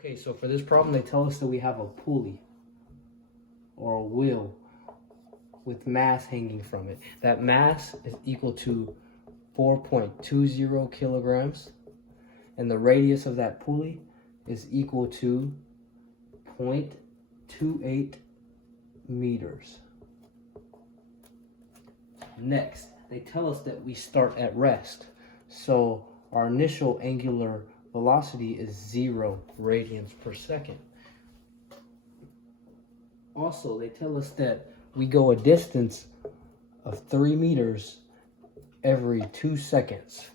Okay, so for this problem, they tell us that we have a pulley or a wheel with mass hanging from it. That mass is equal to 4.20 kilograms, and the radius of that pulley is equal to 0.28 meters. Next, they tell us that we start at rest. So our initial angular velocity is 0 radians per second. Also, they tell us that we go a distance of 3 meters every 2 seconds.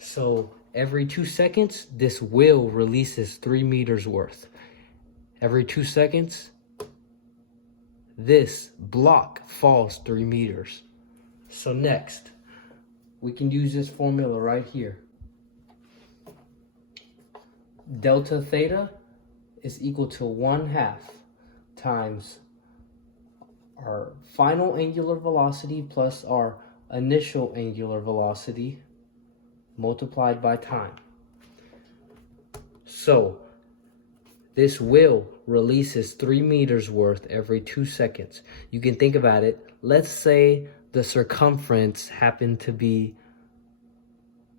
So every 2 seconds, this wheel releases 3 meters worth. Every 2 seconds, this block falls 3 meters. So next, we can use this formula right here. Delta theta is equal to 1/2 times our final angular velocity plus our initial angular velocity multiplied by time. So this wheel releases 3 meters worth every 2 seconds. You can think about it. Let's say the circumference happened to be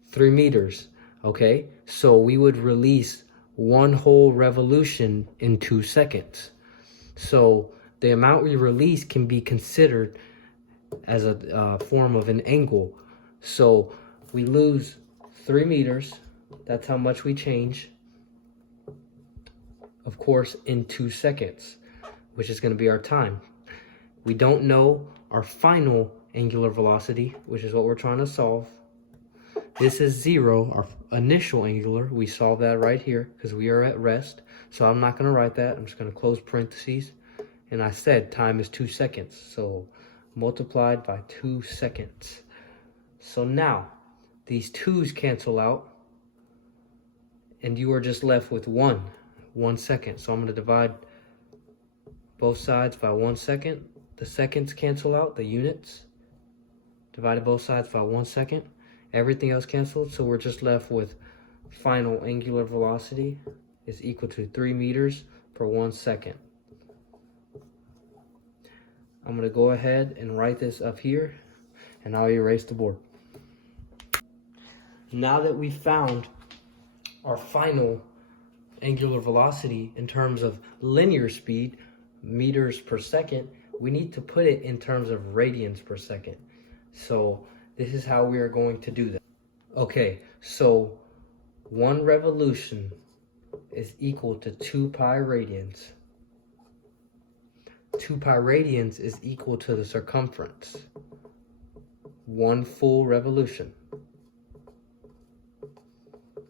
3 meters. Okay, so we would release 1 whole revolution in 2 seconds. So the amount we release can be considered as a form of an angle. So we lose 3 meters. That's how much we change. Of course, in 2 seconds, which is going to be our time. We don't know our final angular velocity, which is what we're trying to solve. This is 0, our initial angular. We solve that right here because we are at rest. So I'm not going to write that. I'm just going to close parentheses. And I said time is 2 seconds. So multiplied by 2 seconds. So now these 2's cancel out. And you are just left with 1 second. So I'm going to divide both sides by 1 second. The seconds cancel out, the units. Divided both sides by 1 second. Everything else canceled, so we're just left with final angular velocity is equal to 3 meters per 1 second. I'm going to go ahead and write this up here, and I'll erase the board. Now that we found our final angular velocity in terms of linear speed, meters per second, we need to put it in terms of radians per second. So this is how we are going to do that. Okay, so 1 revolution is equal to 2 pi radians. 2 pi radians is equal to the circumference. 1 full revolution.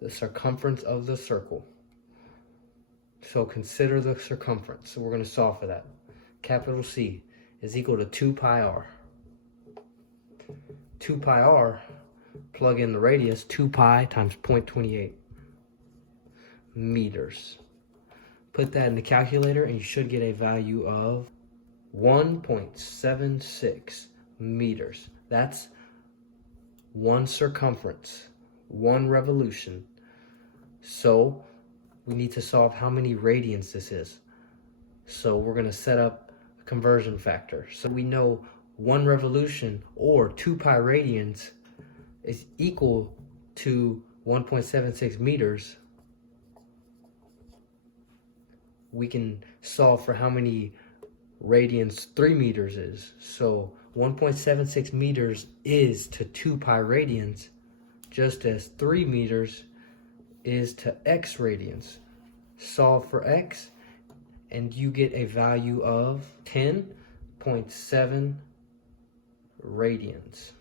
The circumference of the circle. So consider the circumference. So we're going to solve for that. Capital C is equal to 2 pi r. 2 pi r, plug in the radius, 2 pi times 0.28 meters. Put that in the calculator and you should get a value of 1.76 meters. That's 1 circumference, 1 revolution. So we need to solve how many radians this is. So we're going to set up a conversion factor. So we know 1 revolution or 2 pi radians is equal to 1.76 meters. We can solve for how many radians 3 meters is. So 1.76 meters is to 2 pi radians, just as 3 meters is to x radians. Solve for x, and you get a value of 10.7 radians.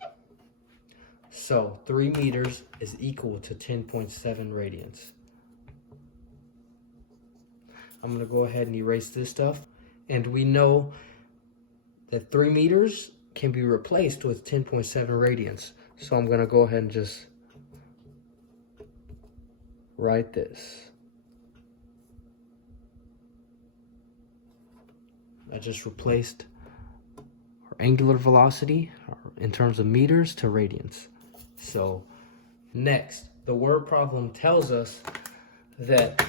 So 3 meters is equal to 10.7 radians. I'm going to go ahead and erase this stuff. And we know that 3 meters can be replaced with 10.7 radians. So I'm going to go ahead and just write this. I just replaced our angular velocity in terms of meters to radians. So next, the word problem tells us that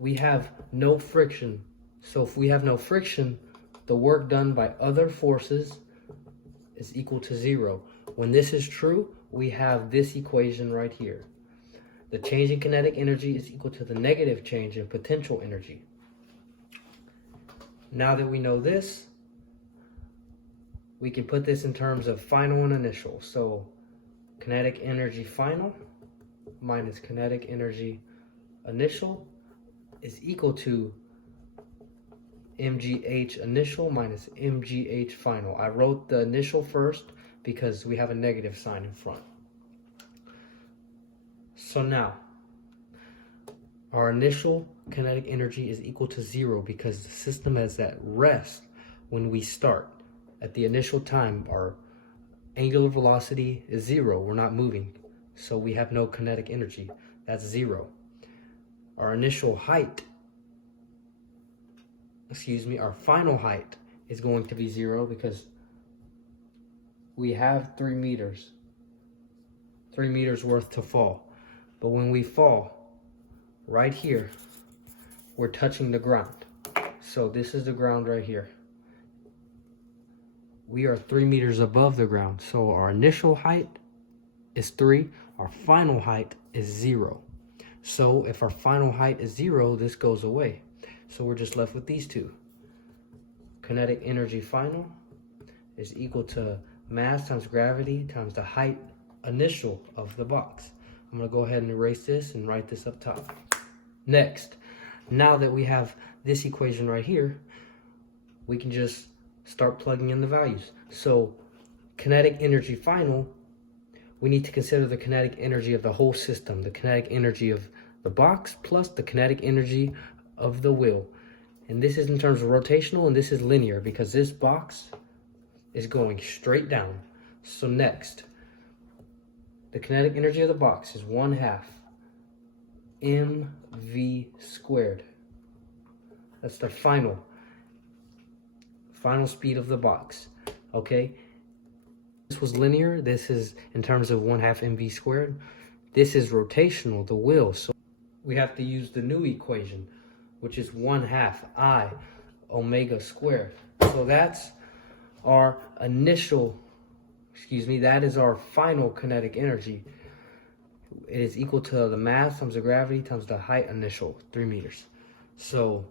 we have no friction. So if we have no friction, the work done by other forces is equal to 0. When this is true, we have this equation right here. The change in kinetic energy is equal to the negative change in potential energy. Now that we know this, we can put this in terms of final and initial. So kinetic energy final minus kinetic energy initial is equal to mgh initial minus mgh final. I wrote the initial first because we have a negative sign in front. So now, our initial kinetic energy is equal to 0 because the system is at rest when we start. At the initial time, our angular velocity is 0. We're not moving, so we have no kinetic energy. That's 0. Our initial height, our final height is going to be 0 because we have 3 meters worth to fall. But when we fall, right here, we're touching the ground. So this is the ground right here. We are 3 meters above the ground. So our initial height is 3, our final height is 0. So if our final height is 0, this goes away. So we're just left with these two. Kinetic energy final is equal to mass times gravity times the height initial of the box. I'm going to go ahead and erase this and write this up top. Next, now that we have this equation right here, we can just start plugging in the values. So kinetic energy final, we need to consider the kinetic energy of the whole system, the kinetic energy of the box plus the kinetic energy of the wheel. And this is in terms of rotational, and this is linear because this box is going straight down. So next, the kinetic energy of the box is 1/2 mv squared. That's the final speed of the box. Okay, this was linear. This is in terms of 1/2 mv squared. This is rotational, the wheel. So we have to use the new equation, which is 1/2 I omega squared. So that's our initial, that is our final kinetic energy. It is equal to the mass times the gravity times the height initial, 3 meters. So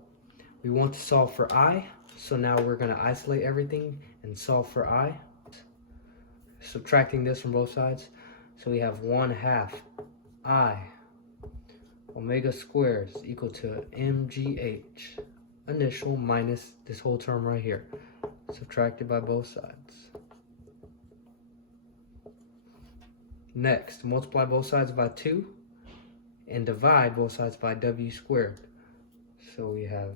we want to solve for I. So now we're going to isolate everything and solve for I. Subtracting this from both sides. So we have 1/2 I omega squared is equal to mgh initial minus this whole term right here. Subtracted by both sides. Next, multiply both sides by 2 and divide both sides by w squared. So we have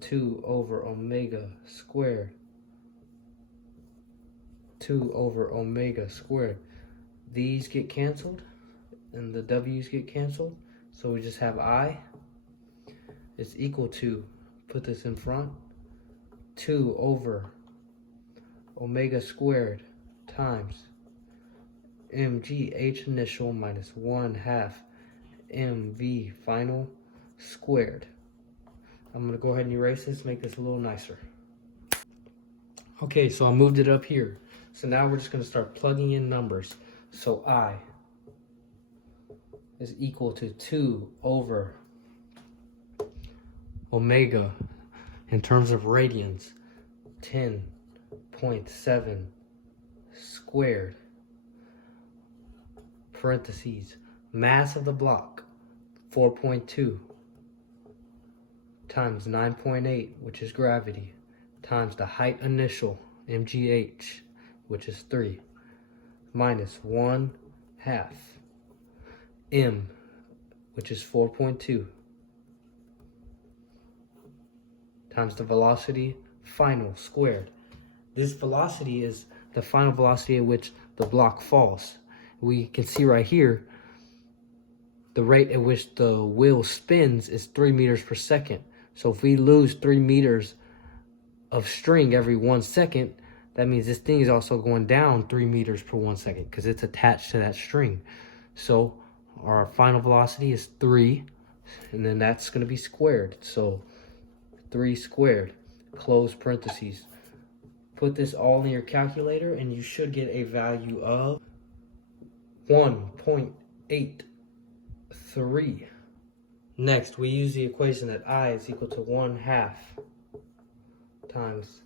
2 over omega squared. 2 over omega squared. These get canceled and the w's get canceled. So we just have I is equal to, put this in front, 2 over omega squared times mgh initial minus 1/2 mv final squared. I'm going to go ahead and erase this, make this a little nicer. Okay, so I moved it up here. So now we're just going to start plugging in numbers. So I is equal to 2 over omega in terms of radians, 10.7 squared, parentheses, mass of the block, 4.2, times 9.8, which is gravity, times the height initial, mgh, which is 3, minus 1/2 m, which is 4.2, times the velocity final squared. This velocity is the final velocity at which the block falls. We can see right here, the rate at which the wheel spins is 3 meters per second. So if we lose 3 meters of string every 1 second, that means this thing is also going down 3 meters per 1 second because it's attached to that string. So our final velocity is 3. And then that's going to be squared. So 3 squared, close parentheses. Put this all in your calculator and you should get a value of 1.83. Next, we use the equation that I is equal to 1/2 times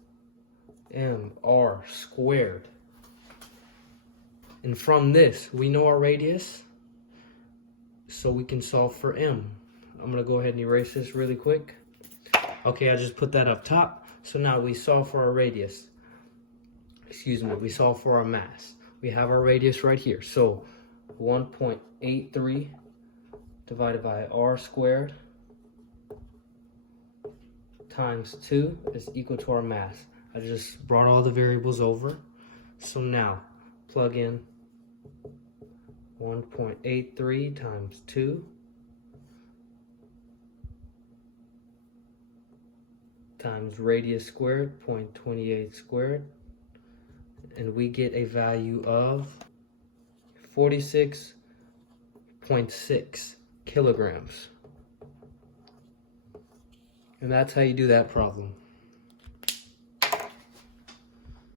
mr squared. And from this, we know our radius, so we can solve for m. I'm going to go ahead and erase this really quick. Okay, I just put that up top. So now we solve for our radius. Excuse me, we solve for our mass. We have our radius right here. So 1.83 divided by r squared times 2 is equal to our mass. I just brought all the variables over. So now plug in 1.83 times 2 times radius squared, 0.28 squared, and we get a value of 46.6 kilograms. And that's how you do that problem.